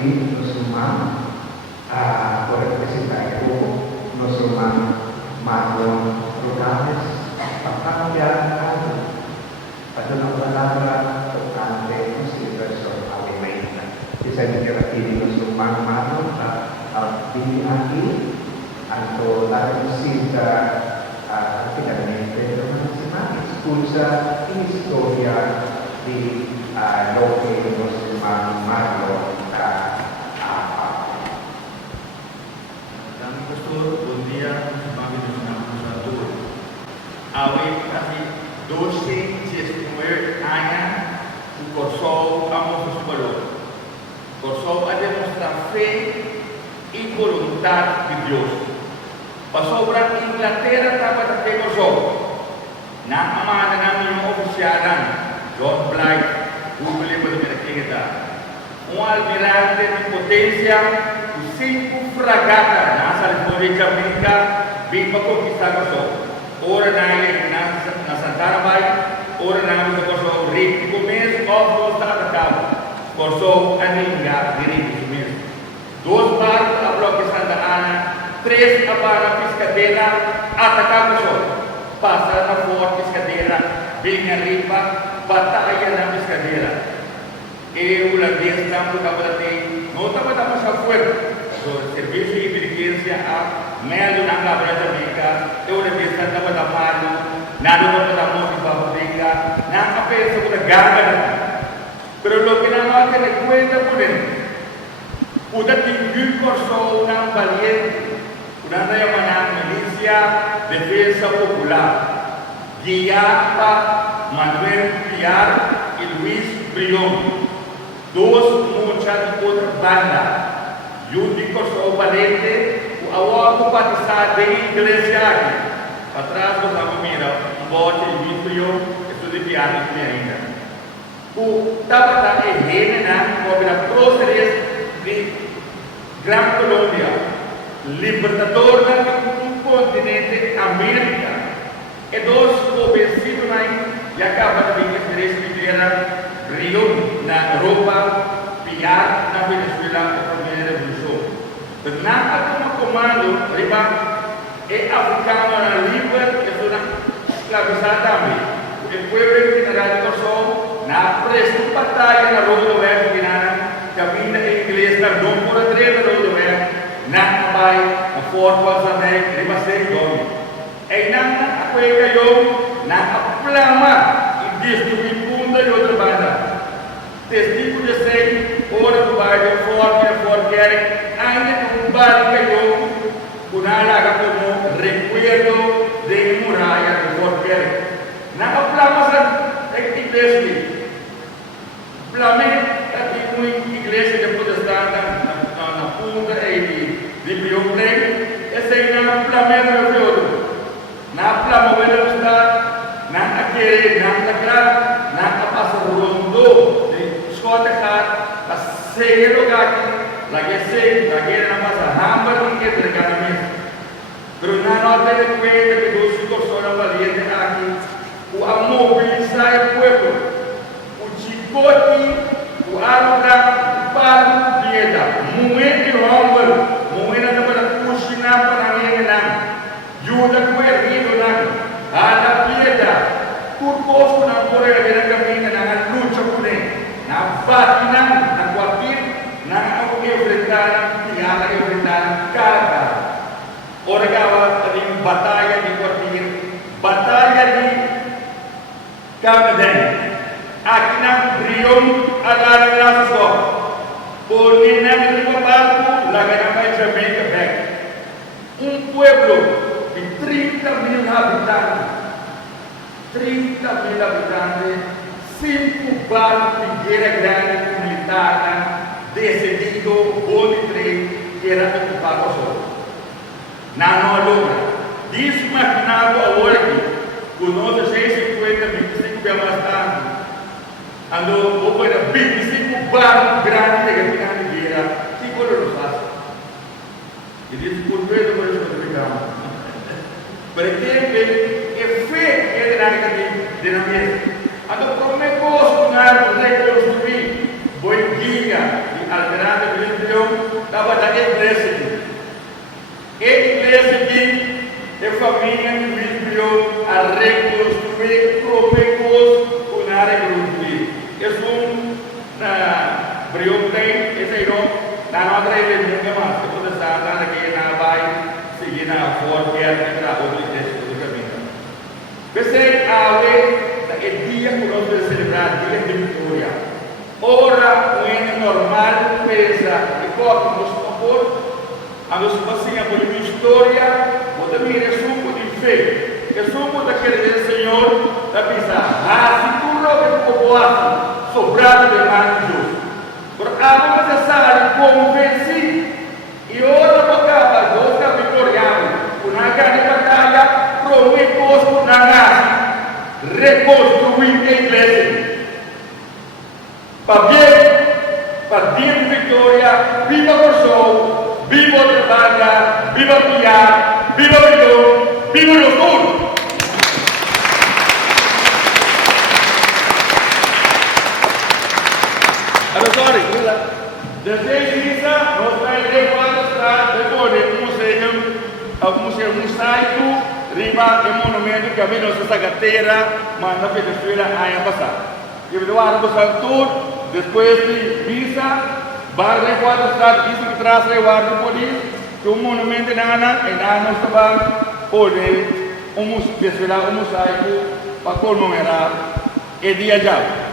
civil musulmán por representar el grupo musulmán Marlon Rodales para cambiar algo pada una palabra tocante consideración alimenta. Bisa dikira-kira musulmán Marlon di aquí atau la visita finalmente internazionale scusa in storia di lo che il musulmano Marlon Kami Pastor, bom dia, kami dengan satu. Awal kami 12 dias primeiro ano, o Corsol amo os valores. Corsol a demonstrar fé e vontade de Deus. Passou para Inglaterra estava a ter Corsol. Na amana namin yung oficialan, John Blight, Google pa namin nakikita. Almirante de potência, os 5 fragatas nessa República Dominicana vêm para conquistar o sol. Ora na Santana Bay, ora na Corsol Rio, começo ao Estado Cabo, Corsol Aninga, direito mesmo. 2 barcos a bloco de Santa Ana, 3 a barra piscadeira, atacar o sol. Passa na forte piscadeira, vem a ripa, batalha na piscadeira. E o holandês estava não estava a fuego. O serviço de emergência a meio na Câmara da América, o holandês estava a mano, nada não estava a fábrica, nada pensa por a garra. Pero lo que não há que cuenta por ele, o da tingu Corsol não valiente, o da chamada milícia defesa popular, guiada Manuel Piar e Luís Brion. 2 muchas outra banda. Eu de Corsol valente, o awal batizado de igreja aqui. Atrás do Ramiro, bote de Brion, estudo de piano que ainda. O tabata é rei na obra próceres de Gran Colômbia, libertador do continente América. E 2 convencidos e acaba de vir a Rio na Europa, Piar na Venezuela, a primeira revolução. Na como comando, riba é africano na língua, é uma escravizada também. O povo que na Corsol, na presta batalha na Rodoviária que na caminha em inglês, na não por a treta da Rodoviária, na vai a Fort Walsanek, riba sem nome. E na a coisa eu na aplama e destruir da outra banda. Testigo de sei, ora do bairro Fort Garrick, ainda com bairro que eu, kunala como recuerdo de muralha do Fort Garrick. Na plama é igreja. Plame é uma igreja de protestante na punta e de Bioclé. Essa é na plame do outro. Na plama o está na aquele na passa rondo de escola a segue lugar lagi na passa hambar que terkena mes Bruna nota de cuenta que dos personas valientes aqui o mobilizar o povo o chicote o aluga para dieta muito hambar muito na para puxar para ninguém juda com rido ala piedra kurkos na Korea dengan kami dengan lucu kuning na batina na kuatir na aku enfrentar tiada enfrentar cara orang awal tadi batalha di kuatir batalha di Camden akina Brion agora graças a por ninguém de barco laga na Jamaica back pueblo de 30.000 habitantes, 5 barcos de guerra grande militar decidido onde trem que era ocupado o sol. Na logra, desmaquinado a hora com nós 650, 25 bem bastante, andou ou era 25 barcos grandes de guerra, que coisa não faz. E disse por medo por isso que eu Perché è fede che della mesa. Allora come posso ricostruire voi giga di alterare a igreja aqui. A igreja aqui é família que viveu a reconstruir promessas com a reconstruir. É Brio tem esse irmão na nossa igreja que mais que toda essa que na vai seguir na forma que é na outra igreja do caminho. Você é dia que nós vamos celebrar dia de vitória. Ora, o normal pensa e como nos favor, a nossa passinha por uma história, o também é sumo de fé, é sumo daquele Senhor da pensar, se tu rogas o povo sobrado de mais de Deus. Por algo necessário como venci e ora tocava Deus da vitoriano, uma grande batalha, prometos por nada, reconstruir a igreja. Para dia de vitória, viva Corsol, viva Trabalha, viva Piar, viva Brilhão, viva o Sul! Agora, desde isso, nós vamos levar depois um museu mosaico, riba e monumento que a mim nossa carteira, mas na Venezuela há passado. E eu vou passar tudo, depois de missa, vai levar a cidade que traz levar depois que o monumento nana e nana estavam poder um mosaico para comemorar o dia já.